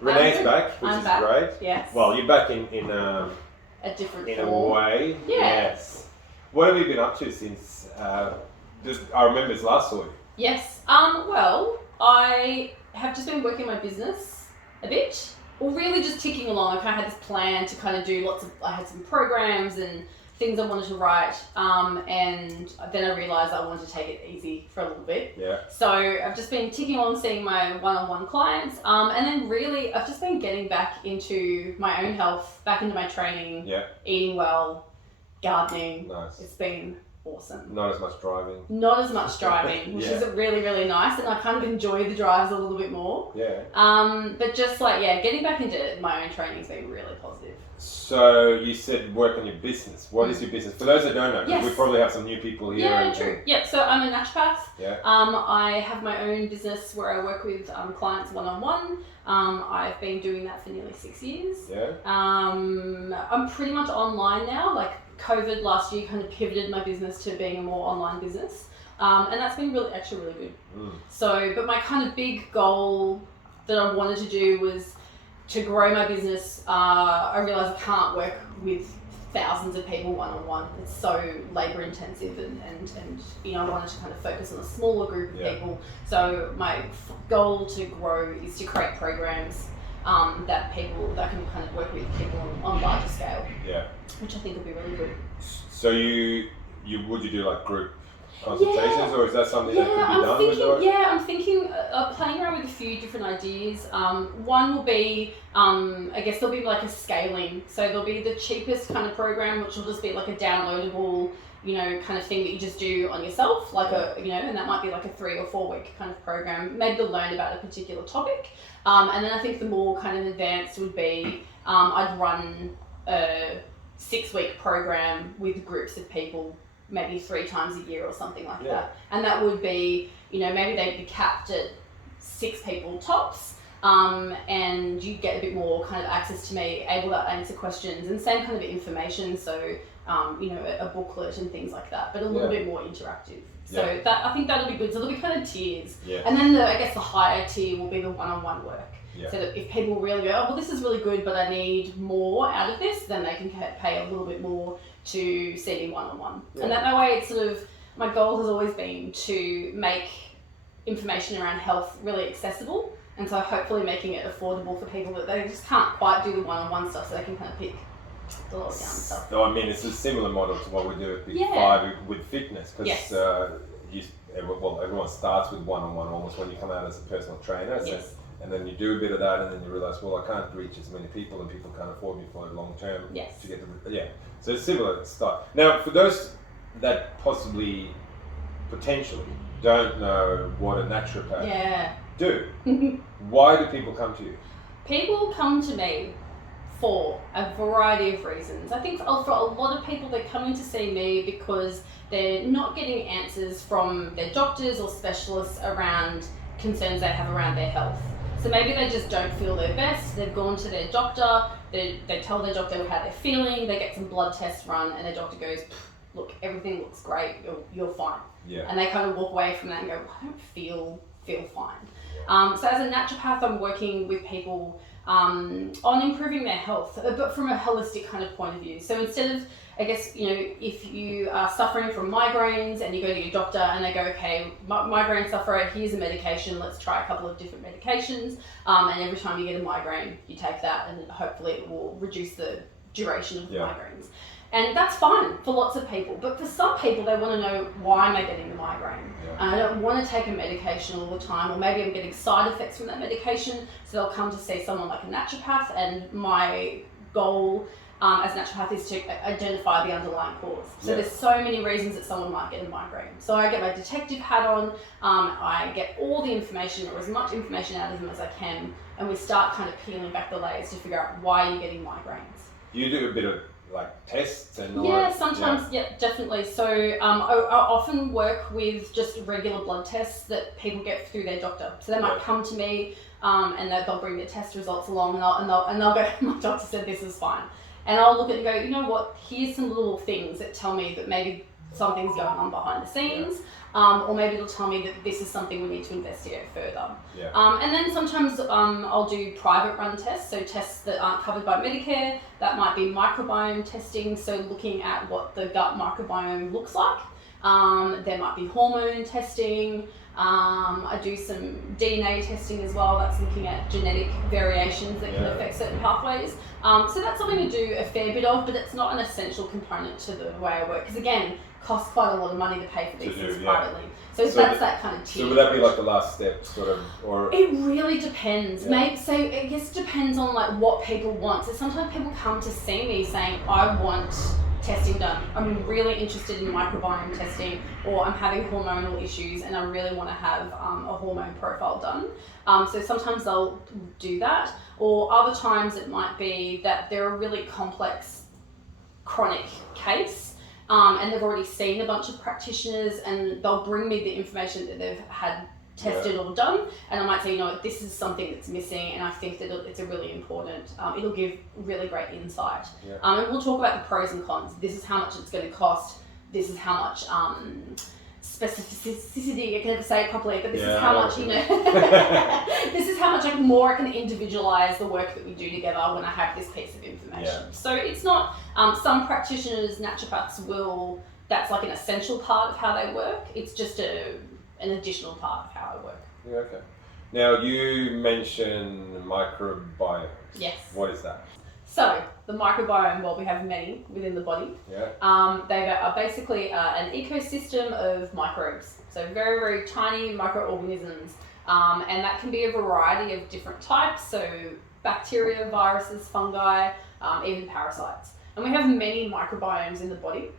Renee's back, which is great. Yes. Well, you're back in a different in form. a way. Yeah. Yes. What have you been up to since? I remember it's last saw you. Yes. Well, I have just been working my business a bit. Well, really just ticking along. I kind of had this plan to kind of do I had some programs and things I wanted to write, and then I realised I wanted to take it easy for a little bit. Yeah. So I've just been ticking along, seeing my one-on-one clients, and then really I've just been getting back into my own health, back into my training, eating well, gardening. Nice. It's been awesome. Not as much driving. Not as much driving, which is really, really nice, and I kind of enjoy the drives a little bit more. Yeah. But just getting back into my own training has been really positive. So you said work on your business. What is your business? For those that don't know, because we probably have some new people here. Yeah, true. Yeah, so I'm a naturopath. Yeah. I have my own business where I work with clients one-on-one. I've been doing that for nearly 6 years. Yeah. I'm pretty much online now. Like COVID last year kind of pivoted my business to being a more online business. And that's been really good. So, but my kind of big goal that I wanted to do was to grow my business. I realised I can't work with thousands of people one-on-one. It's so labour intensive and I wanted to kind of focus on a smaller group of people. So my goal to grow is to create programs that can kind of work with people on larger scale. Yeah. Which I think would be really good. So would you do like group consultations, or is that something that could be done with those? I'm thinking, playing around with a few different ideas. One will be, I guess there'll be like a scaling. So there'll be the cheapest kind of program, which will just be like a downloadable, kind of thing that you just do on yourself, like and that might be like a 3 or 4 week kind of program, maybe to learn about a particular topic. And then I think the more kind of advanced would be, I'd run a 6-week program with groups of people, maybe 3 times a year or something like that. And that would be, maybe they'd be capped at 6 people tops, and you get a bit more kind of access to me, able to answer questions and same kind of information. So, a booklet and things like that, but a little bit more interactive. So I think that'll be good. So there'll be kind of tiers. Yeah. And then I guess the higher tier will be the one-on-one work. Yeah. So that if people really go, oh, well, this is really good, but I need more out of this, then they can pay a little bit more to see me one-on-one. Yeah. And that way, it's sort of, my goal has always been to make information around health really accessible, and so hopefully making it affordable for people that they just can't quite do the one-on-one stuff, so they can kind of pick the lower down stuff. So, I mean, it's a similar model to what we do at Big Five with fitness, because everyone starts with one-on-one almost when you come out as a personal trainer. So, and then you do a bit of that, and then you realise, well, I can't reach as many people, and people can't afford me for the long term to get So it's similar stuff. Now, for those that potentially don't know what a naturopath do, why do people come to you? People come to me for a variety of reasons. I think for a lot of people, they're coming to see me because they're not getting answers from their doctors or specialists around concerns they have around their health. So maybe they just don't feel their best, they've gone to their doctor, they tell their doctor how they're feeling, they get some blood tests run, and their doctor goes, look, everything looks great, you're fine. Yeah. And they kind of walk away from that and go, I don't feel fine. So as a naturopath, I'm working with people on improving their health, but from a holistic kind of point of view. So instead of, I guess, if you are suffering from migraines and you go to your doctor and they go, okay, migraine sufferer, here's a medication, let's try a couple of different medications. And every time you get a migraine, you take that and hopefully it will reduce the duration of the migraines. And that's fine for lots of people, but for some people, they want to know, why am I getting the migraine? And I don't want to take a medication all the time, or maybe I'm getting side effects from that medication, so they'll come to see someone like a naturopath, and my goal as a naturopath is to identify the underlying cause. So there's so many reasons that someone might get a migraine. So I get my detective hat on, I get all the information, or as much information out of them as I can, and we start kind of peeling back the layers to figure out why you're getting migraines. You do a bit of like tests and sometimes definitely. So I often work with just regular blood tests that people get through their doctor. So they might come to me and they'll bring their test results along, and they'll go, my doctor said this is fine, and I'll look at it and go, you know what, here's some little things that tell me that maybe something's going on behind the scenes. Or maybe it'll tell me that this is something we need to investigate further. And then sometimes I'll do private run tests, so tests that aren't covered by Medicare. That might be microbiome testing, so looking at what the gut microbiome looks like. There might be hormone testing. I do some DNA testing as well. That's looking at genetic variations that can affect certain pathways. So that's something to do a fair bit of, but it's not an essential component to the way I work. Because again, costs quite a lot of money to pay for these things privately. So that's that kind of tier. So would that be like the last step, sort of, or? It really depends. So I guess it depends on like what people want. So sometimes people come to see me saying, I want testing done. I'm really interested in microbiome testing, or I'm having hormonal issues and I really want to have a hormone profile done. So sometimes they'll do that, or other times it might be that they're a really complex chronic case. And they've already seen a bunch of practitioners, and they'll bring me the information that they've had tested or done, and I might say, this is something that's missing, and I think that it's a really important, it'll give really great insight. And we'll talk about the pros and cons. This is how much it's going to cost. This is how much specificity, I can never say it properly, but this is how much, this is how much more I can individualize the work that we do together when I have this piece of information. So it's not, some practitioners, naturopaths that's like an essential part of how they work. It's just an additional part of how I work. Okay. Now you mentioned microbiomes. Yes. What is that? So the microbiome, well, we have many within the body. They are basically an ecosystem of microbes. So very, very tiny microorganisms. And that can be a variety of different types. So bacteria, viruses, fungi, even parasites. And we have many microbiomes in the body.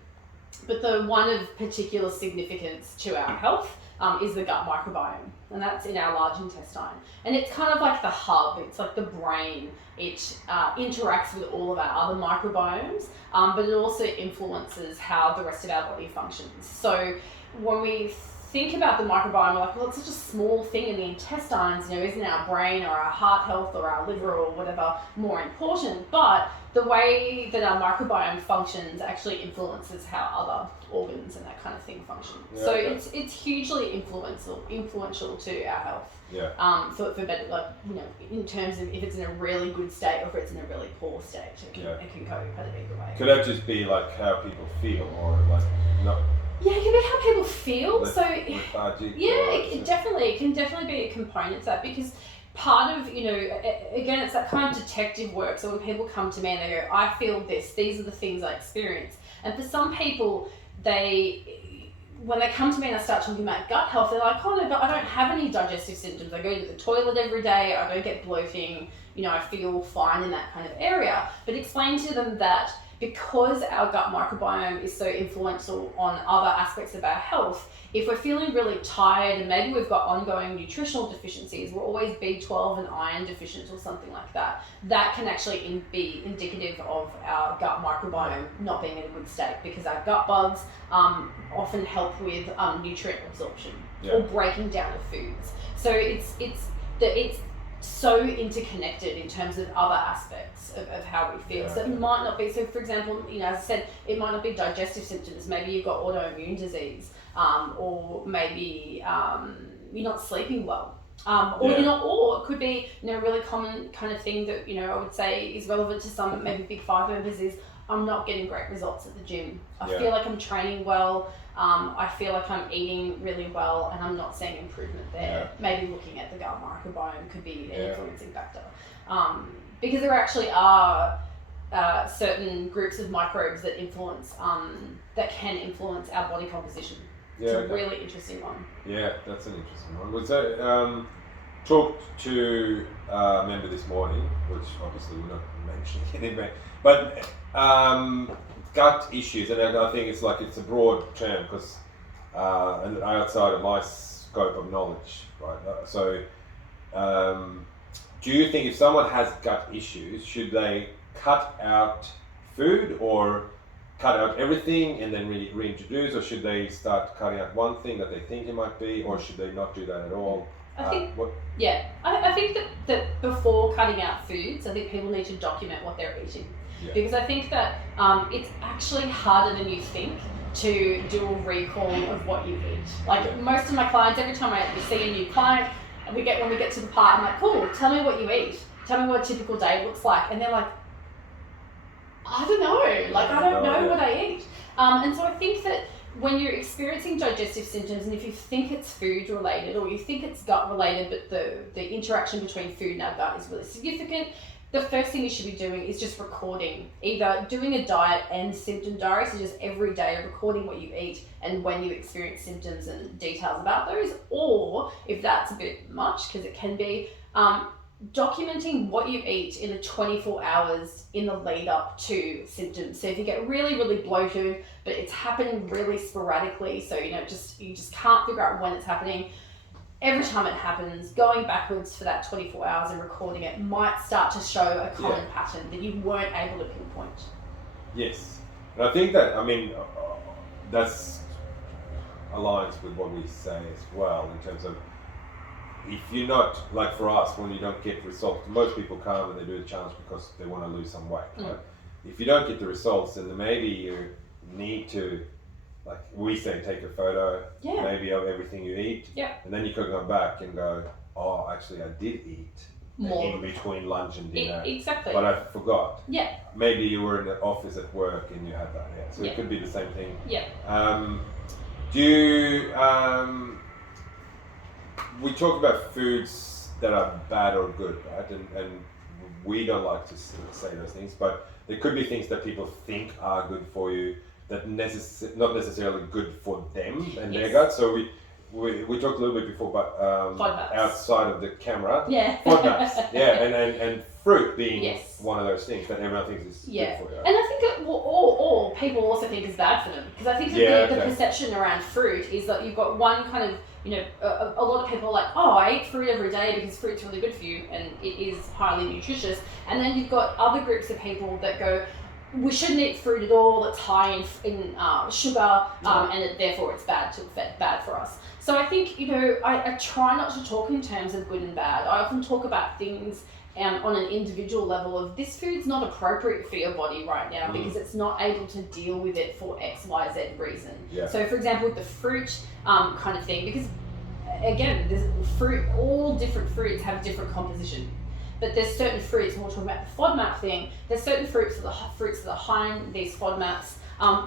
But the one of particular significance to our health is the gut microbiome, and that's in our large intestine. And it's kind of like the hub, it's like the brain. It interacts with all of our other microbiomes, but it also influences how the rest of our body functions. So when we think about the microbiome, we're like, well, it's such a small thing in the intestines, isn't our brain or our heart health or our liver or whatever more important? But the way that our microbiome functions actually influences how other organs and that kind of thing function. So it's hugely influential to our health. For better, like, in terms of if it's in a really good state or if it's in a really poor state, it can go either way. Could that just be like how people feel, or like not? Yeah, it can be how people feel. Lethargic, it can definitely be a component to that, because part of, again, it's that kind of detective work. So when people come to me and they go, I feel this, these are the things I experience. And for some people, when they come to me and I start talking about gut health, they're like, oh no, but I don't have any digestive symptoms. I go to the toilet every day. I don't get bloating. I feel fine in that kind of area. But explain to them that because our gut microbiome is so influential on other aspects of our health, if we're feeling really tired and maybe we've got ongoing nutritional deficiencies, we're always B12 and iron deficient or something like that, that can actually be indicative of our gut microbiome not being in a good state, because our gut bugs often help with nutrient absorption or breaking down of foods. So it's so interconnected in terms of other aspects of how we feel. So it might not be, so for example, as I said, it might not be digestive symptoms. Maybe you've got autoimmune disease, or maybe you're not sleeping well. Or it could be, a really common kind of thing that, I would say is relevant to some maybe big 5 members is, I'm not getting great results at the gym. I feel like I'm training well. I feel like I'm eating really well and I'm not seeing improvement there. Maybe looking at the gut microbiome could be an influencing factor. Because there actually are certain groups of microbes that that can influence our body composition. It's a really interesting one. Yeah, that's an interesting one. So, talked to a member this morning, which obviously we're not mentioning anyway, but gut issues, and I think it's a broad term because and outside of my scope of knowledge, right? So, do you think if someone has gut issues, should they cut out food or cut out everything and then reintroduce, or should they start cutting out one thing that they think it might be, or should they not do that at all? I think that before cutting out foods, I think people need to document what they're eating. Because I think that it's actually harder than you think to do a recall of what you eat. Like most of my clients, every time I see a new client, when we get to the part, I'm like, cool, tell me what you eat. Tell me what a typical day looks like. And they're like, I don't know. Like, I don't know what I eat. And so I think that when you're experiencing digestive symptoms, and if you think it's food related or you think it's gut related, but the interaction between food and our gut is really significant, the first thing you should be doing is just recording, either doing a diet and symptom diary, so just every day recording what you eat and when you experience symptoms and details about those, or if that's a bit much, because it can be, documenting what you eat in the 24 hours in the lead up to symptoms. So if you get really, really bloated, but it's happening really sporadically, so you just can't figure out when it's happening, every time it happens, going backwards for that 24 hours and recording it might start to show a common pattern that you weren't able to pinpoint. Yes. And I think that, that's aligns with what we say as well, in terms of, if you're not, like for us, when you don't get results, most people come and they do the challenge because they want to lose some weight, right? If you don't get the results, then maybe you need to, like we say, take a photo, maybe of everything you eat, and then you can go back and go, oh, actually I did eat more in between lunch and dinner, exactly, but I forgot. Maybe you were in the office at work and you had that, so it could be the same thing. Do you, we talk about foods that are bad or good, right? And we don't like to say those things, but there could be things that people think are good for you that not necessarily good for them and their gut. So we talked a little bit before about outside of the camera. FODMAPs. And fruit being one of those things that everyone thinks is good for you. And I think that or people also think is bad for them, because I think that the perception around fruit is that you've got one kind of, a lot of people are like, oh, I eat fruit every day because fruit's really good for you and it is highly nutritious. And then you've got other groups of people that go, we shouldn't eat fruit at all, it's high in sugar, and therefore it's bad for us. So I think, I try not to talk in terms of good and bad. I often talk about things on an individual level of, this food's not appropriate for your body right now because it's not able to deal with it for X, Y, Z reason. So for example, with the fruit kind of thing, because again, there's fruit, all different fruits have different composition. But there's certain fruits, when we're talking about the FODMAP thing, there's certain fruits that are high in these FODMAPs,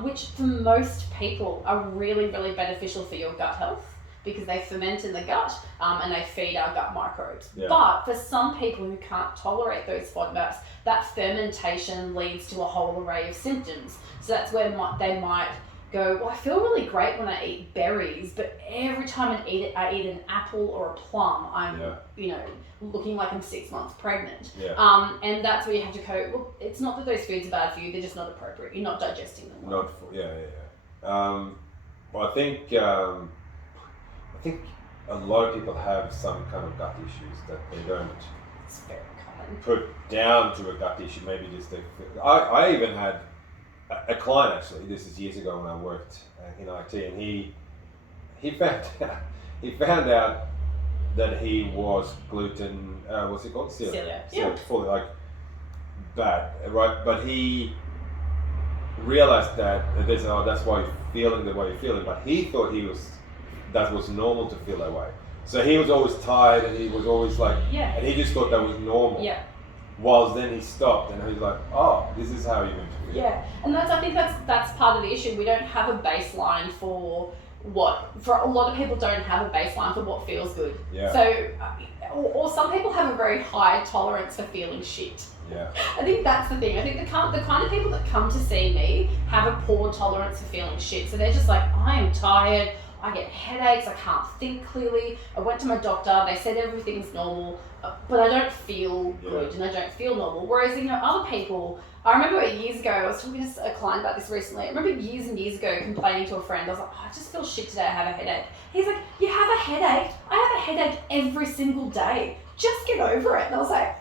which for most people are really, really beneficial for your gut health, because they ferment in the gut and they feed our gut microbes. But for some people who can't tolerate those FODMAPs, that fermentation leads to a whole array of symptoms. So that's where they might go, well, I feel really great when I eat berries, but every time I eat an apple or a plum, I'm looking like I'm 6 months pregnant. And that's where you have to go, well, it's not that those foods are bad for you, they're just not appropriate. You're not digesting them well. Well, I think a lot of people have some kind of gut issues that they don't put down to a gut issue. Maybe just I even had a client, actually, this is years ago when I worked in IT, and he found out that he was gluten, what's it called? Celiac. Fully, like, bad, right? But he realized that that's why you're feeling the way you're feeling, but he thought that was normal to feel that way. So he was always tired and he was always like, and he just thought that was normal. Whilst then he stopped and he's like, oh, this is how you're meant to feel. And I think that's part of the issue. We don't have a baseline for a lot of people don't have a baseline for what feels good. So, or some people have a very high tolerance for feeling shit. I think that's the thing. I think the kind of people that come to see me have a poor tolerance for feeling shit. So they're just like, I am tired, I get headaches, I can't think clearly, I went to my doctor, they said everything's normal, but I don't feel good and I don't feel normal. Whereas, other people, I remember years ago, I was talking to a client about this recently, I remember years and years ago complaining to a friend, I was like, oh, I just feel shit today, I have a headache. He's like, you have a headache? I have a headache every single day. Just get over it. And I was like,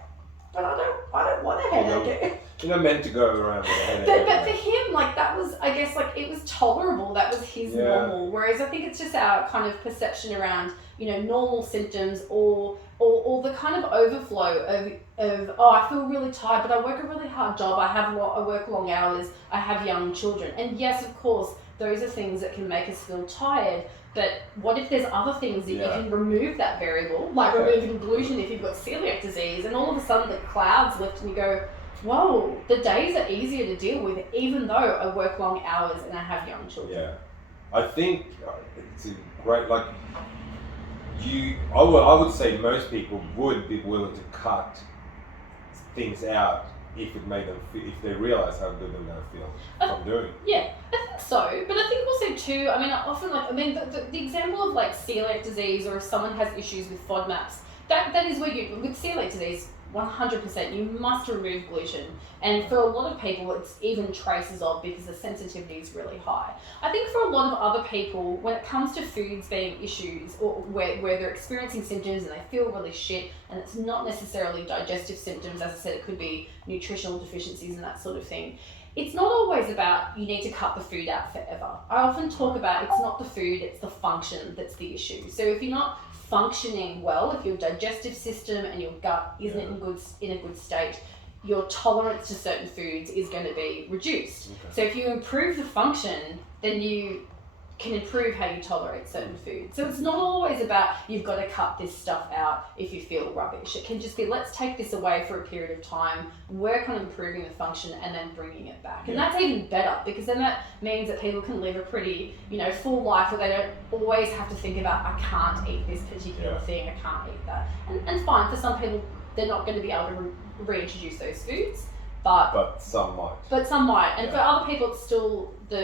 but I don't want a headache. You're not meant to go around with a headache. But for him, that was, I guess, it was tolerable. That was his normal. Whereas I think it's just our kind of perception around, normal symptoms or the kind of overflow of I feel really tired, but I work a really hard job. I work long hours. I have young children. And yes, of course, those are things that can make us feel tired. But what if there's other things that you can remove that variable, like removing gluten if you've got celiac disease, and all of a sudden the clouds lift and you go, whoa, the days are easier to deal with, even though I work long hours and I have young children. Yeah. I think it's a great, like, I would say most people would be willing to cut things out if it made them feel, if they realize how good they're going to feel from doing it. Yeah, I think so. But I think also too, I mean, often the example of like celiac disease, or if someone has issues with FODMAPs, that is where you, with celiac disease, 100%, you must remove gluten. And for a lot of people, it's even traces of, because the sensitivity is really high. I think for a lot of other people, when it comes to foods being issues, or where they're experiencing symptoms and they feel really shit, and it's not necessarily digestive symptoms, as I said, it could be nutritional deficiencies and that sort of thing. It's not always about you need to cut the food out forever. I often talk about it's not the food, it's the function that's the issue. So if you're not functioning well, if your digestive system and your gut isn't in a good state, your tolerance to certain foods is going to be reduced. Okay. So if you improve the function, then you can improve how you tolerate certain foods. So it's not always about you've got to cut this stuff out if you feel rubbish. It can just be, let's take this away for a period of time, work on improving the function, and then bringing it back. And that's even better, because then that means that people can live a pretty, full life where they don't always have to think about, I can't eat this particular thing, I can't eat that. And fine, for some people, they're not going to be able to reintroduce those foods. But some might. And for other people, it's still as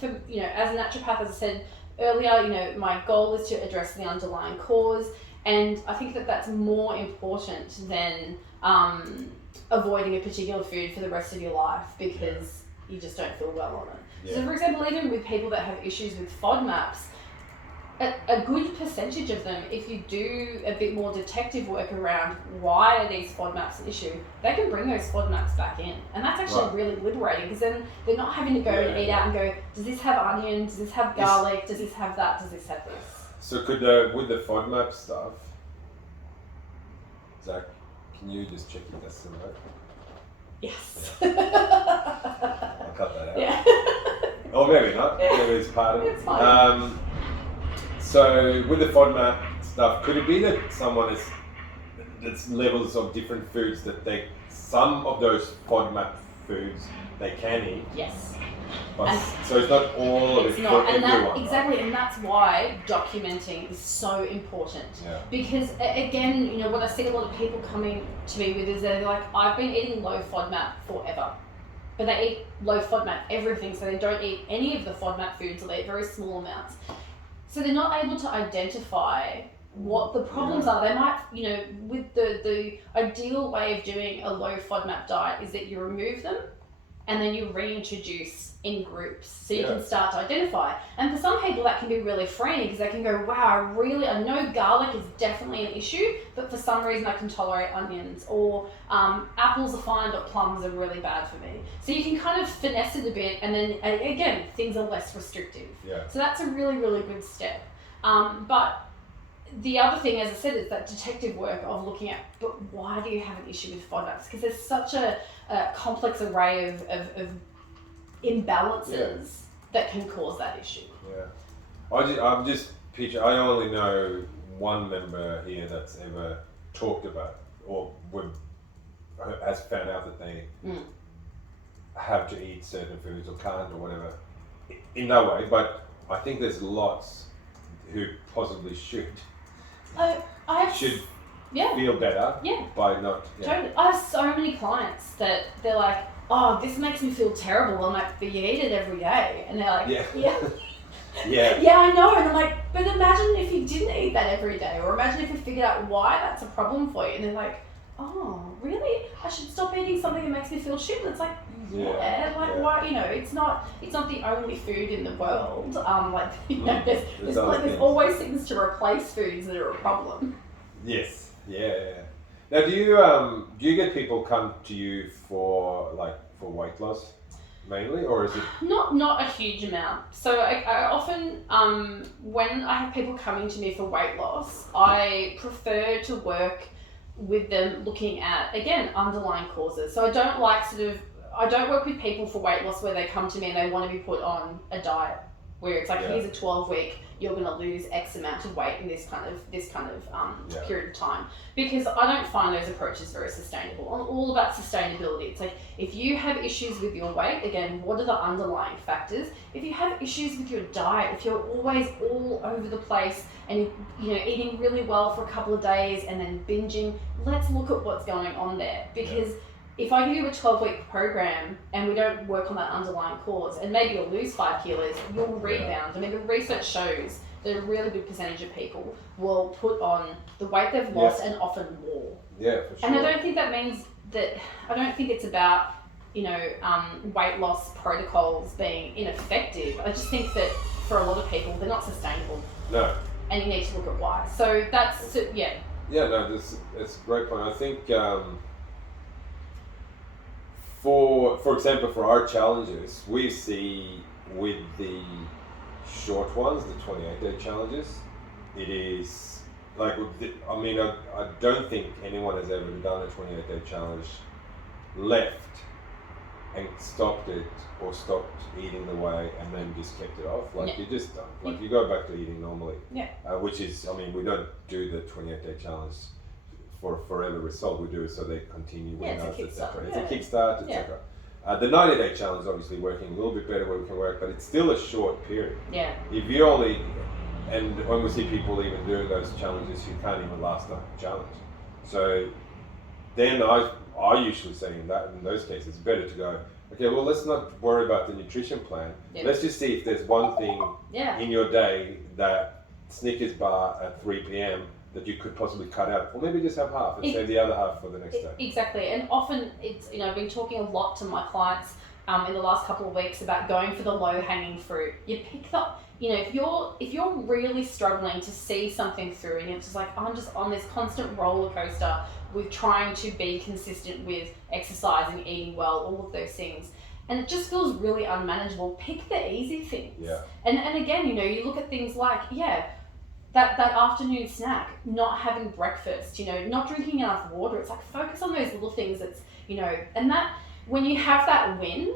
a naturopath, as I said earlier, my goal is to address the underlying cause, and I think that that's more important than avoiding a particular food for the rest of your life because you just don't feel well on it. Yeah. So, for example, even with people that have issues with FODMAPs, a good percentage of them, if you do a bit more detective work around why are these FODMAPs an issue, they can bring those FODMAPs back in. And that's actually really liberating, because then they're not having to go and eat out and go, does this have onion, does this have garlic, does this have that, does this have this? So with the FODMAP stuff, Zach, can you just check if that's still right? Yes. Yeah. I'll cut that out. Yeah. Or maybe not, maybe it's part of it. It's fine. So with the FODMAP stuff, could it be that someone that's levels of different foods that some of those FODMAP foods they can eat? Yes. But so it's not all of it for everyone. Exactly, and that's why documenting is so important. Yeah. Because again, what I see a lot of people coming to me with is they're like, I've been eating low FODMAP forever. But they eat low FODMAP everything, so they don't eat any of the FODMAP foods, or they eat very small amounts. So they're not able to identify what the problems are. They might, with the ideal way of doing a low FODMAP diet is that you remove them and then you reintroduce in groups, so you can start to identify. And for some people that can be really freeing, because they can go, wow, I know garlic is definitely an issue, but for some reason I can tolerate onions, or apples are fine, but plums are really bad for me. So you can kind of finesse it a bit, and then again, things are less restrictive. Yeah. So that's a really, really good step. But the other thing, as I said, is that detective work of looking at, but why do you have an issue with FODMAPs? Because there's such a complex array of imbalances that can cause that issue. Yeah. I'm just picture. I only know one member here that's ever talked about or has found out that they have to eat certain foods or can't or whatever in that way. But I think there's lots who possibly should feel better by not. Yeah. Totally. I have so many clients that they're like, oh, this makes me feel terrible. I'm like, but you eat it every day. And they're like, yeah, I know. And I'm like, but imagine if you didn't eat that every day, or imagine if you figured out why that's a problem for you. And they're like, oh, really? I should stop eating something that makes me feel shit. And it's like, why? It's not the only food in the world. There's always things to replace foods that are a problem. Yes. Yeah. Now, do you get people come to you for weight loss mainly, or is it not a huge amount? So I often when I have people coming to me for weight loss, I prefer to work with them looking at, again, underlying causes. So I don't work with people for weight loss where they come to me and they want to be put on a diet where it's like, here's a 12-week, you're going to lose X amount of weight in this kind of period of time. Because I don't find those approaches very sustainable. I'm all about sustainability. It's like, if you have issues with your weight, again, what are the underlying factors? If you have issues with your diet, if you're always all over the place and eating really well for a couple of days and then binging, let's look at what's going on there. Because if I give you a 12-week program and we don't work on that underlying cause, and maybe you'll lose 5 kilos, you'll rebound. I mean, the research shows that a really good percentage of people will put on the weight they've lost and often more. Yeah, for sure. And I don't think that means that, I don't think it's about, weight loss protocols being ineffective. I just think that for a lot of people, they're not sustainable. No. And you need to look at why. So that's, Yeah, no, it's a great point. I think, for example, for our challenges, we see with the short ones, the 28-day challenges, it is like, I don't think anyone has ever done a 28-day challenge, left and stopped it or stopped eating the way and then just kept it off. Like you just don't. Like you go back to eating normally. Yeah. Which is, we don't do the 28-day challenge for forever result. We do it so they continue with us, etc. It's a kickstart, etc. The 90-day challenge is obviously working a little bit better where we can work, but it's still a short period. Yeah. If you only, and when we see people even doing those challenges, you can't even last the challenge. So then I usually say in those cases, it's better to go, okay, well, let's not worry about the nutrition plan. Yep. Let's just see if there's one thing in your day, that Snickers bar at 3 p.m. that you could possibly cut out, or maybe just have half and save the other half for the next day. Exactly, and often it's, I've been talking a lot to my clients in the last couple of weeks about going for the low-hanging fruit. You pick the, if you're really struggling to see something through, and you're just like, I'm just on this constant roller coaster with trying to be consistent with exercising, eating well, all of those things, and it just feels really unmanageable, pick the easy things. Yeah. And again, you look at things like, that afternoon snack, not having breakfast, not drinking enough water. It's like, focus on those little things that's, and that, when you have that win,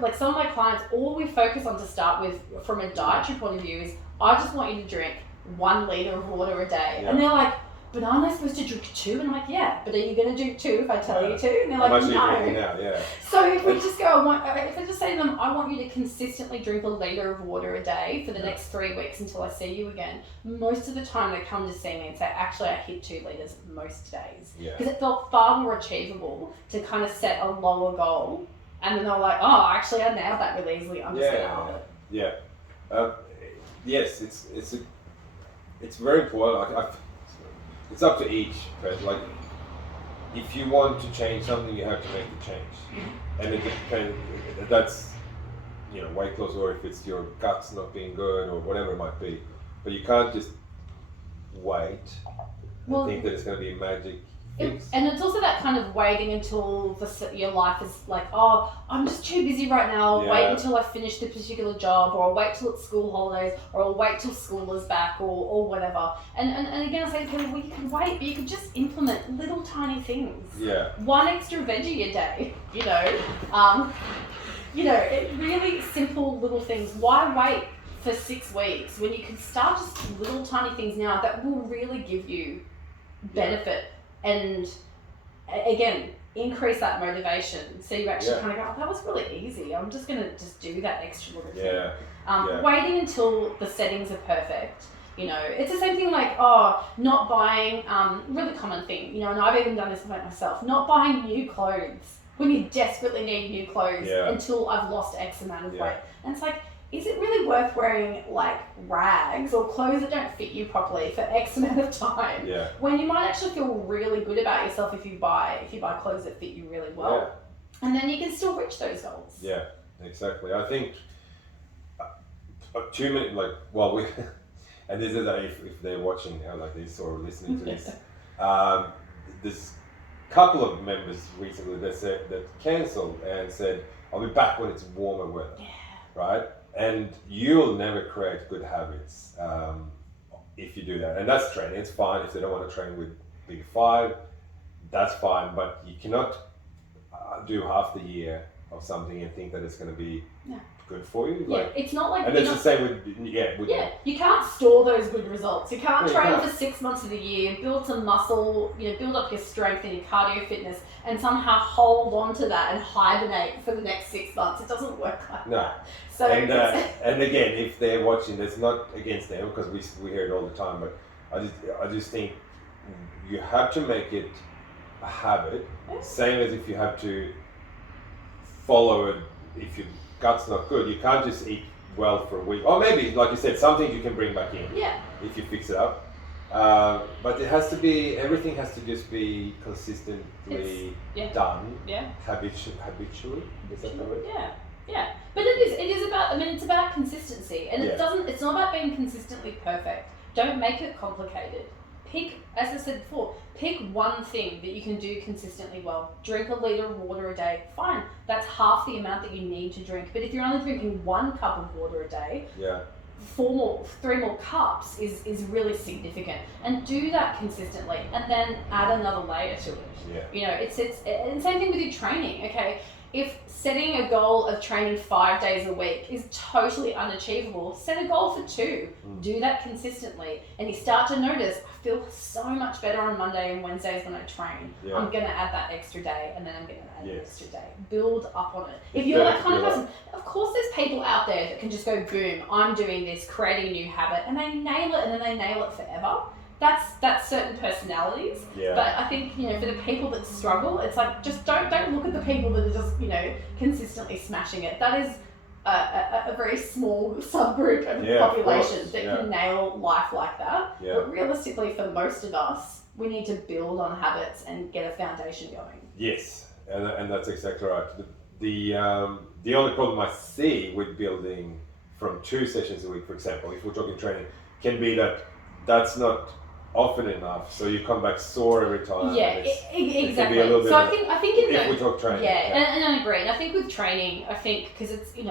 like some of my clients, all we focus on to start with from a dietary point of view is, I just want you to drink 1 liter of water a day. Yeah. And they're like, but aren't I supposed to drink 2? And I'm like, yeah, but are you going to drink 2 if I tell you to? And they're like, no. Now? So if we just go, if I just say to them, I want you to consistently drink 1 liter of water a day for the next 3 weeks until I see you again, most of the time they come to see me and say, actually, I hit 2 liters most days. Because it felt far more achievable to kind of set a lower goal. And then they're like, oh, actually, I nailed that really easily. I'm just going to have it. Yeah. Yes, it's very important. It's up to each person. Like, if you want to change something, you have to make the change. And it depends, that's, weight loss, or if it's your guts not being good or whatever it might be. But you can't just wait and think that it's going to be a magic fix. And it's also that kind of waiting until your life is like, oh, I'm just too busy right now. I'll wait until I finish the particular job, or I'll wait till it's school holidays, or I'll wait till school is back, or whatever. And again, I say to people, well, you can wait, but you can just implement little tiny things. Yeah. 1 extra veggie a day, really simple little things. Why wait for 6 weeks when you can start just little tiny things now that will really give you benefit? And again, increase that motivation. So you actually kind of go, oh, that was really easy. I'm just going to just do that extra little thing. Waiting until the settings are perfect. It's the same thing like, not buying, really common thing, and I've even done this myself, not buying new clothes when you desperately need new clothes until I've lost X amount of weight. And it's like, is it really worth wearing like rags or clothes that don't fit you properly for X amount of time? Yeah. When you might actually feel really good about yourself if you buy clothes that fit you really well. Yeah. And then you can still reach those goals. Yeah, exactly. I think 2 minutes, and this is if they're watching like this or listening to this, there's a couple of members recently that cancelled and said, I'll be back when it's warmer weather. Yeah. Right? And you'll never create good habits if you do that. And that's training. It's fine if they don't want to train with Big 5. That's fine. But you cannot do half the year of something and think that it's going to be good for you. Yeah, it's not like... And it's the same with... you can't store those good results. You can't train you can't. for 6 months of the year, build some muscle, build up your strength and your cardio fitness, and somehow hold on to that and hibernate for the next 6 months. It doesn't work like that. So and again, if they're watching, that's not against them, because we hear it all the time, but I just think you have to make it a habit, same as if you have to follow it. If your gut's not good, you can't just eat well for a week, or maybe, like you said, something you can bring back in if you fix it up, but it has to be, everything has to just be consistently done habitually. Is that the word? But it is about, it's about consistency, and it's not about being consistently perfect. Don't make it complicated. Pick, as I said before, pick one thing that you can do consistently well. Drink a litre of water a day. Fine, that's half the amount that you need to drink. But if you're only drinking 1 cup of water a day, 3 more cups is really significant. And do that consistently, and then add another layer to it. It's and same thing with your training. Okay, if setting a goal of training 5 days a week is totally unachievable, set a goal for 2. Do that consistently, and you start to notice, I feel so much better on Monday and Wednesdays when I train. I'm going to add that extra day, and then I'm going to add an extra day. Build up on it. If you're that kind of person, of course there's people out there that can just go, boom, I'm doing this, creating a new habit, and they nail it, and then they nail it forever. That's certain personalities, but I think for the people that struggle, it's like, just don't look at the people that are just consistently smashing it. That is a very small subgroup of the population that can nail life like that. But realistically, for most of us, we need to build on habits and get a foundation going. Yes, and that's exactly right. The only problem I see with building from 2 sessions a week, for example, if we're talking training, can be that that's not often enough, so you come back sore every time. Exactly. So I think if we talk training. And I agree. And I think with training, because it's a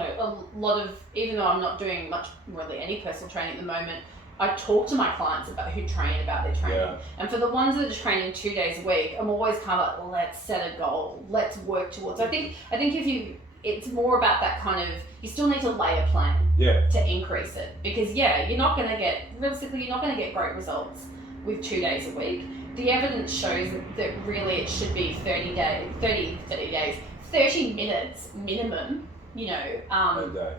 lot of, even though I'm not doing much really any personal training at the moment, I talk to my clients about who train about their training. And for the ones that are training 2 days a week, I'm always kind of like, well, let's set a goal, let's work towards. I think if it's more about that kind of, you still need to lay a plan to increase it, because you're not going to get great results with 2 days a week. The evidence shows that really it should be 30 minutes minimum, a day.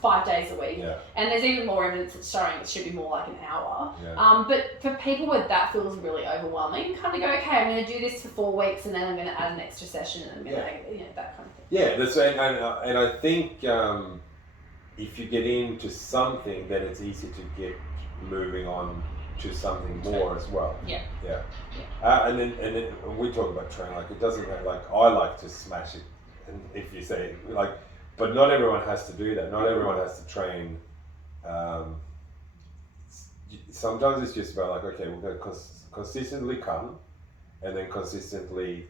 5 days a week. And there's even more evidence that's showing it should be more like an hour. But for people where that feels really overwhelming, kind of go, okay, I'm going to do this for 4 weeks, and then I'm going to add an extra session, and I'm going to, that kind of thing. Yeah, that's right. And I think if you get into something, then it's easy to get moving on to something more as well. And then we talk about training, like it doesn't matter, like I like to smash it, and if you say like, but not everyone has to do that. Not everyone has to train. Sometimes it's just about like, okay, we're going to consistently come, and then consistently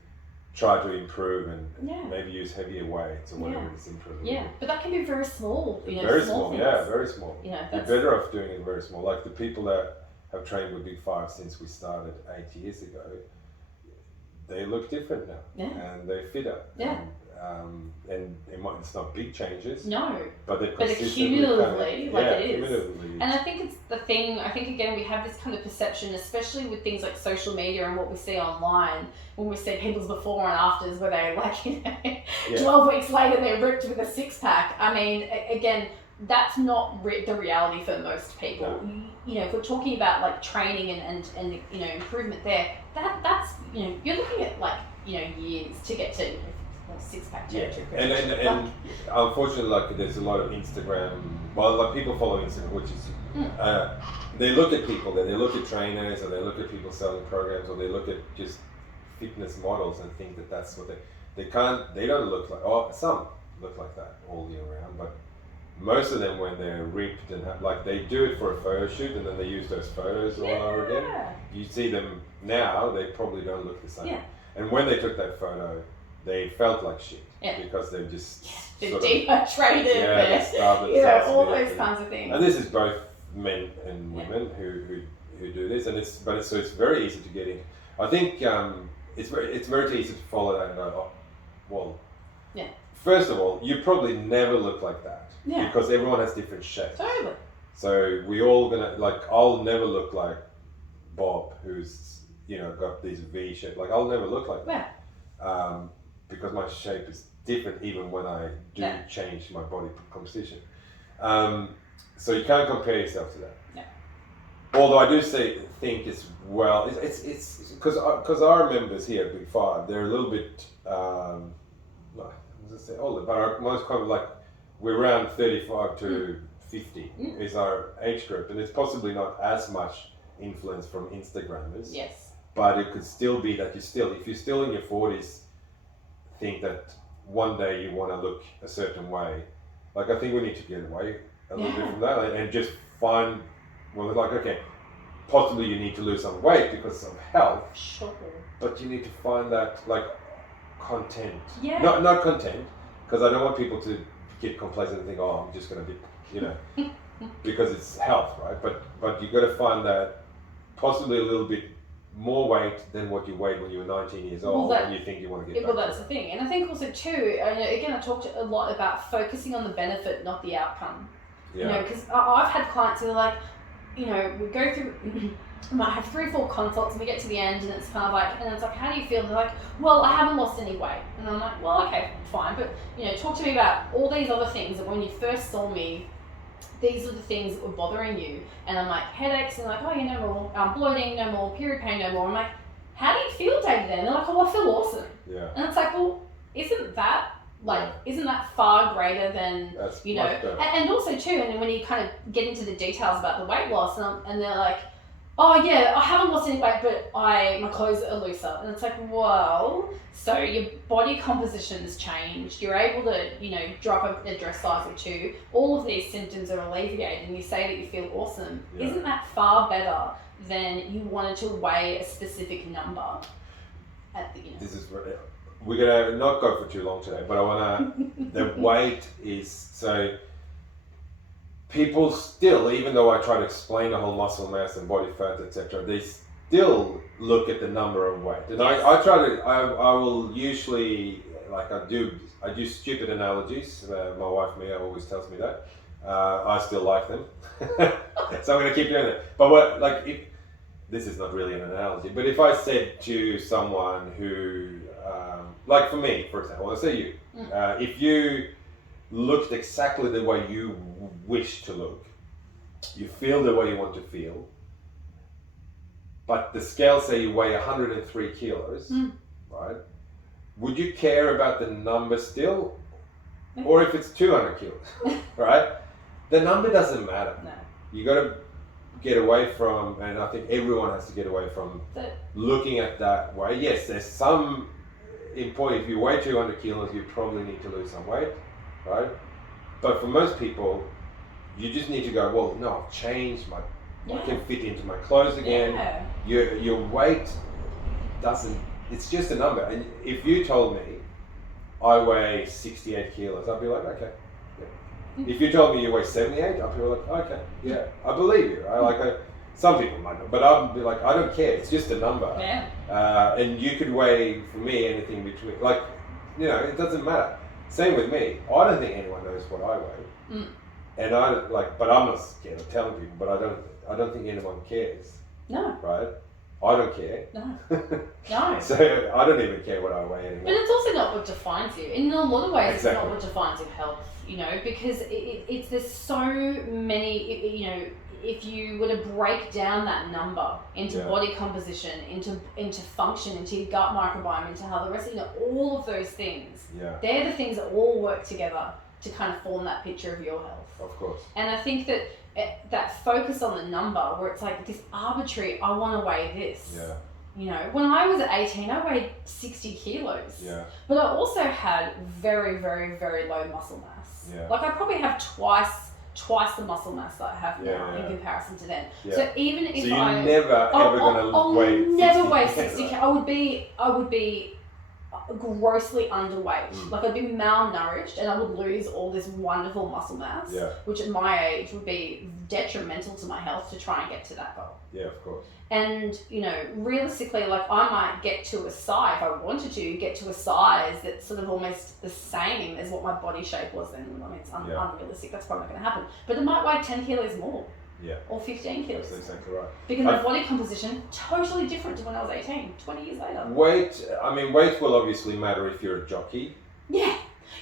try to improve, and maybe use heavier weights or whatever it's improving. But that can be very small. Very small, very small. You're better off doing it very small. Like the people that have trained with Big Five since we started 8 years ago, they look different now, and they're fitter. And it's not big changes. No. But cumulatively, it is. Cumulatively. And I think it's the thing, again, we have this kind of perception, especially with things like social media and what we see online, when we see people's before and afters where they're like, 12 weeks later they're ripped with a 6-pack. I mean, again, that's not the reality for most people. No. If we're talking about like training and improvement there, that's you're looking at like years to get to 6-pack territory. And unfortunately, like there's a lot of Instagram. Well, like people follow Instagram, which is they look at people there. They look at trainers, or they look at people selling programs, or they look at just fitness models and think that that's what they can't. They don't look like. Oh, some look like that all year round, but most of them, when they're ripped and like they do it for a photo shoot, and then they use those photos all over again. You see them now; they probably don't look the same. And when they took that photo, they felt like shit because they've just been dehydrated, all those kinds of things. And this is both men and women who do this, and it's very easy to get in. I think it's very easy to follow that and go, first of all, you probably never look like that. Yeah. Because everyone has different shapes. Totally. So we all gonna, like, I'll never look like Bob, who's, you know, got these V shape. Like, I'll never look like that. Yeah. Because my shape is different even when I do change my body composition. So you can't compare yourself to that. Yeah. Although I do think it's because our members here at Big Five, they're a little bit older, but our most kind of like we're around 35 to 50 is our age group, and it's possibly not as much influence from Instagrammers. Yes. But it could still be that if you're still in your 40s, think that one day you want to look a certain way. Like, I think we need to get away a little bit from that and just find, well, like, okay, possibly you need to lose some weight because of health. Sure. But you need to find that, like, content. Yeah. Not content, because I don't want people to get complacent and think, oh, I'm just going to be, you know, because it's health, right? But you got to find that possibly a little bit more weight than what you weighed when you were 19 years old, and you think you want to get back. Well, that's the thing. And I think also too, again, I talked a lot about focusing on the benefit, not the outcome. Yeah. You know, because I've had clients who are like, you know, we go through, I might have 3 or 4 consults and we get to the end and it's kind of like, and it's like, how do you feel? And they're like, well, I haven't lost any weight. And I'm like, well, okay, fine. But, you know, talk to me about all these other things that when you first saw me, these are the things that were bothering you. And I'm like, headaches, and like, oh, you know more, bloating, no more, period pain, no more. I'm like, how do you feel day to day? And they're like, oh, I feel awesome. Yeah. And it's like, well, isn't that far greater than, that's, you know, and also too, and then when you kind of get into the details about the weight loss, and they're like, oh yeah, I haven't lost any weight, but my clothes are looser. And it's like, well, so your body composition's changed, you're able to, you know, drop a dress size or 2, all of these symptoms are alleviated, and you say that you feel awesome. Yeah. Isn't that far better than you wanted to weigh a specific number at the, you know? This is, we're gonna not go for too long today, but I wanna, the weight is, so people still, even though I try to explain the whole muscle mass and body fat, etc., they still look at the number of weight. And I will usually, like, I do stupid analogies. My wife, Mia, always tells me that. I still like them. So I'm going to keep doing it. But this is not really an analogy, but if I said to someone who, like for me, for example, let's say you, if you looked exactly the way you wish to look, you feel the way you want to feel, but the scale say you weigh 103 kilos, right? Would you care about the number still? Or if it's 200 kilos, right? The number doesn't matter. No. You got to get away from, and I think everyone has to get away from looking at that way. Yes, there's some important, if you weigh 200 kilos, you probably need to lose some weight, right? But for most people, you just need to go, well, no, I've changed, I can fit into my clothes again. Yeah. Your weight doesn't, it's just a number. And if you told me I weigh 68 kilos, I'd be like, okay. Yeah. If you told me you weigh 78, I'd be like, okay, yeah, I believe you. Some people might not, but I'd be like, I don't care, it's just a number. Yeah. And you could weigh, for me, anything between, like, you know, it doesn't matter. Same with me. I don't think anyone knows what I weigh. And but I'm not scared of telling people, but I don't think anyone cares. No. Right? I don't care. No. No. So I don't even care what I weigh anymore. But it's also not what defines you. In a lot of ways, exactly. It's not what defines your health, you know, because it's there's so many, you know, if you were to break down that number into body composition, into function, into your gut microbiome, into how the rest of, you know, all of those things, they're the things that all work together to kind of form that picture of your health. Of course. And I think that focus on the number, where it's like this arbitrary, I want to weigh this. Yeah. You know, when I was at 18, I weighed 60 kilos. Yeah. But I also had very, very, very low muscle mass. Yeah. Like I probably have twice the muscle mass that I have now in comparison to then. Yeah. So even if I'll never weigh 60 60 kilos. I would be grossly underweight. Like I'd be malnourished and I would lose all this wonderful muscle mass, which at my age would be detrimental to my health to try and get to that goal. Yeah, of course. And, you know, realistically, like I might get to a size, if I wanted to, get to a size that's sort of almost the same as what my body shape was then. I mean, it's unrealistic, that's probably not going to happen. But it might weigh 10 kilos more. Yeah. Or 15 kilos. That's exactly right. Because my body composition, totally different to when I was 18, 20 years later. Weight will obviously matter if you're a jockey. Yeah.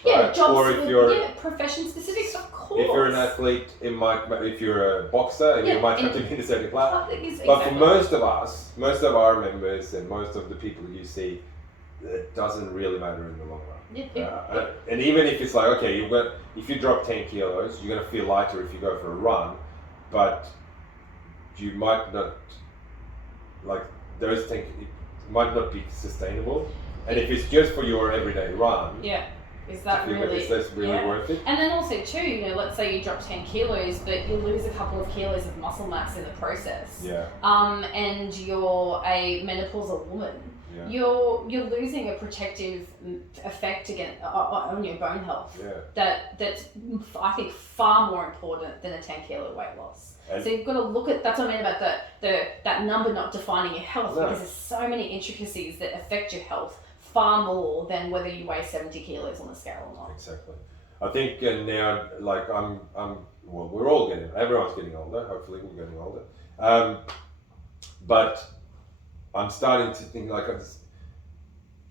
Yeah, right? jobs, or if you're profession specific, of course. If you're an athlete, it might. If you're a boxer, it might have to be in a certain class. But for most of us, most of our members, and most of the people you see, it doesn't really matter in the long run. And even if it's like, okay, if you drop 10 kilos, you're going to feel lighter if you go for a run, but you might not, like those things, it might not be sustainable. And if it's just for your everyday run, is that really worth it? And then also too, you know, let's say you drop 10 kilos, but you lose a couple of kilos of muscle mass in the process. Yeah. And you're a menopausal woman. Yeah. You're losing a protective effect on your bone health. Yeah. That's I think far more important than a 10 kilo weight loss. So you've got to look at, that's what I mean about that number not defining your health, because there's so many intricacies that affect your health far more than whether you weigh 70 kilos on the scale or not. Exactly. I think now, like everyone's getting older. Hopefully we're getting older. But I'm starting to think like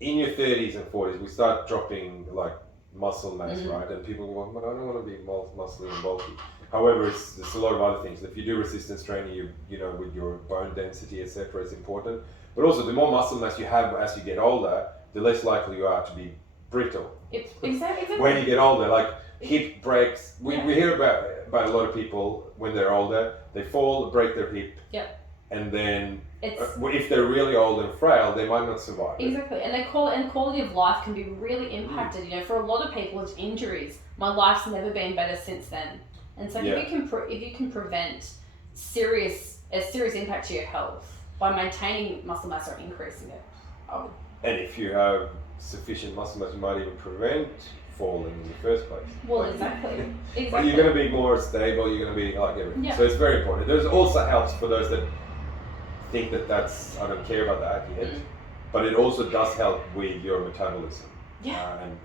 in your 30s and 40s, we start dropping like muscle mass, right? And people go, but I don't want to be muscly and bulky. However, there's a lot of other things. If you do resistance training, you know, with your bone density, etc., is important. But also, the more muscle mass you have as you get older, the less likely you are to be brittle. Exactly. When you get older, like hip breaks, we hear about a lot of people when they're older, they fall, break their hip, and then if they're really old and frail, they might not survive. Exactly, and quality of life can be really impacted. You know, for a lot of people, it's injuries. My life's never been better since then, and so if you can prevent a serious impact to your health by maintaining muscle mass or increasing it, I would. And if you have sufficient muscle mass, you might even prevent falling in the first place. Well, exactly. But you're going to be more stable, you're going to be like everything. Yeah. So it's very important. There's also helps for those that think that I don't care about that yet, but it also does help with your metabolism. Yeah. And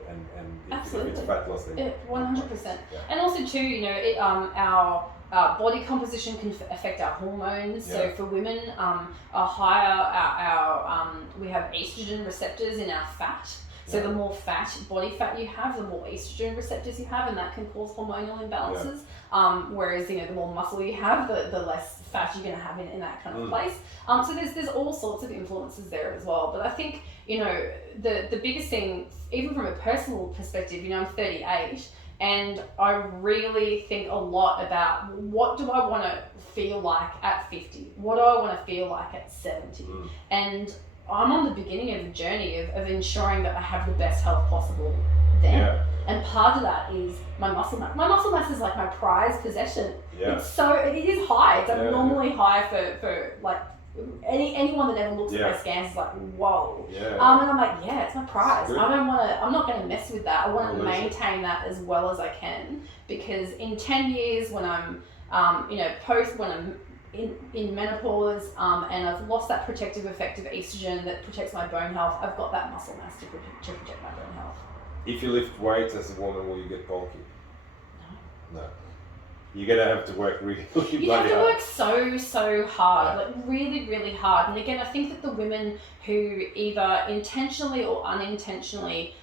if it's fat loss, then 100%. Yeah. And also too, you know, our body composition can affect our hormones. So for women, we have estrogen receptors in our fat. So the more body fat you have, the more estrogen receptors you have, and that can cause hormonal imbalances. Whereas, you know, the more muscle you have, the less fat you're going to have in that kind of place. So there's all sorts of influences there as well. But I think, you know, the biggest thing, even from a personal perspective, you know, I'm 38, and I really think a lot about what do I want to feel like at 50? What do I want to feel like at 70? And I'm on the beginning of a journey of ensuring that I have the best health possible then. Yeah. And part of that is my muscle mass. My muscle mass is like my prized possession. Yeah. It is high. It's abnormally high for like anyone that ever looks at my scans is like, whoa. Yeah. And I'm like, it's my prize. I'm not going to mess with that. I want to maintain that as well as I can, because in 10 years when I'm, when I'm in menopause, and I've lost that protective effect of estrogen that protects my bone health, I've got that muscle mass to protect my bone health. If you lift weights as a woman, will you get bulky? No. You're going to have to work really You have to work so hard, like really, really hard. And again, I think that the women who either intentionally or unintentionally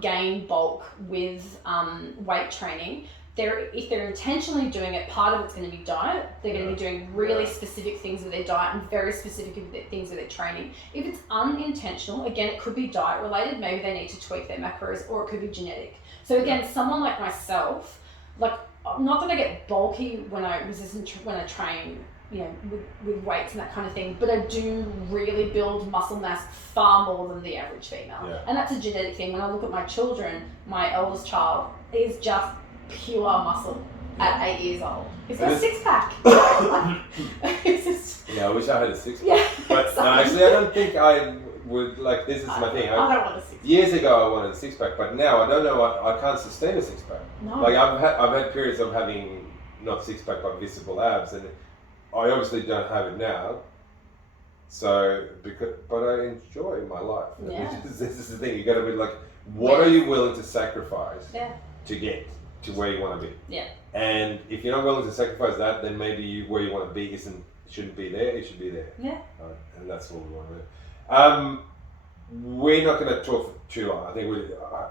gain bulk with weight training, if they're intentionally doing it, part of it's going to be diet. They're going to be doing really specific things with their diet and very specific things with their training. If it's unintentional, again, it could be diet related. Maybe they need to tweak their macros, or it could be genetic. So again, someone like myself, like, not that I get bulky when I train, you know, with weights and that kind of thing, but I do really build muscle mass far more than the average female. Yeah. And that's a genetic thing. When I look at my children, my eldest child is just pure muscle at 8 years old. He's got a six-pack. It's just... I wish I had a six-pack. Yeah, but no, actually, I don't think I would, like, this is my thing. I don't want a six-pack. Years ago, I wanted a six pack, but now I don't know. I can't sustain a six pack. No. Like I've had periods of having not six pack but visible abs, and I obviously don't have it now. So but I enjoy my life. Yeah. This is the thing. You got to be like, what are you willing to sacrifice to get to where you want to be? Yeah. And if you're not willing to sacrifice that, then maybe where you want to be shouldn't be there. It should be there. Yeah. Right? And that's what we want to do. We're not going to talk for too long. I think I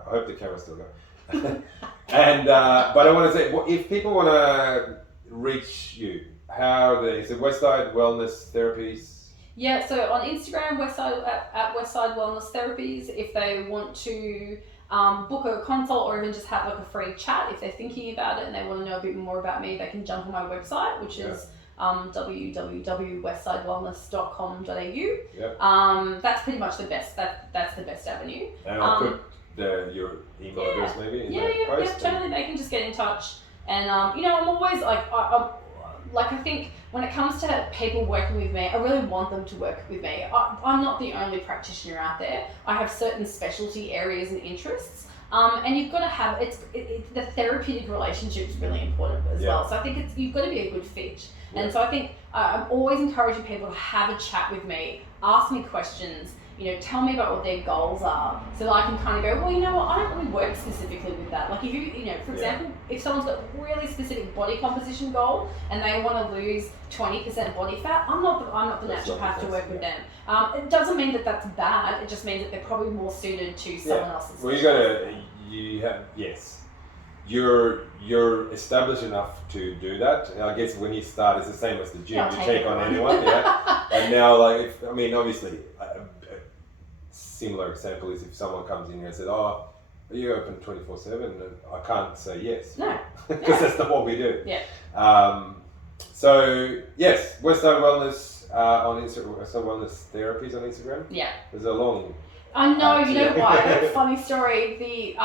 hope the camera's still going. And but I want to say, if people want to reach you, is it Westside Wellness Therapies? Yeah, so on Instagram, Westside at Westside Wellness Therapies. If they want to book a consult or even just have like a free chat, if they're thinking about it and they want to know a bit more about me, they can jump on my website, which is www.westsidewellness.com.au. Yep. That's pretty much the best. That's the best avenue. And I'll put your email address maybe in the post. Yeah, totally. They can just get in touch. And I'm always like, I think when it comes to people working with me, I really want them to work with me. I'm not the only practitioner out there. I have certain specialty areas and interests. And you've got to have the therapeutic relationship is really important as well. So I think you've got to be a good fit. Yeah. And so I think I'm always encouraging people to have a chat with me, ask me questions, tell me about what their goals are, so that I can kind of go, well, you know what, I don't really work specifically with that. Like if for example, if someone's got a really specific body composition goal and they want to lose 20% body fat, I'm not the naturopath to work with them. It doesn't mean that that's bad. It just means that they're probably more suited to someone else's. Well, you're established enough to do that. I guess when you start, it's the same as the gym. You take on anyone, And now, obviously, a similar example is if someone comes in here and says, "Oh, are you open 24/7?" And I can't say yes. No, because that's not what we do. Yeah. So yes, Westside Wellness on Instagram. Westside Wellness Therapies on Instagram. Yeah. There's a long. I know. You know why? A funny story. The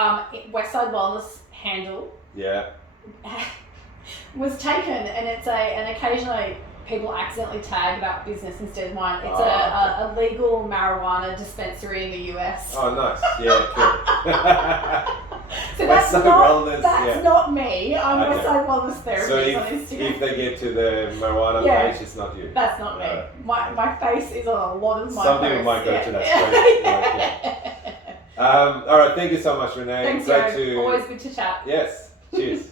Westside Wellness handle. Yeah. Was taken, and and occasionally people accidentally tag that business instead of mine. It's a legal marijuana dispensary in the US. Oh, nice. Yeah, cool. So that's not me. I'm Westside Wellness Therapies on Instagram. So if they get to the marijuana page, it's not you. That's not me. My face is on a lot of my Some people might go to that straight. All right, thank you so much, Renee. Thanks, Always good to chat. Yes. Cheers.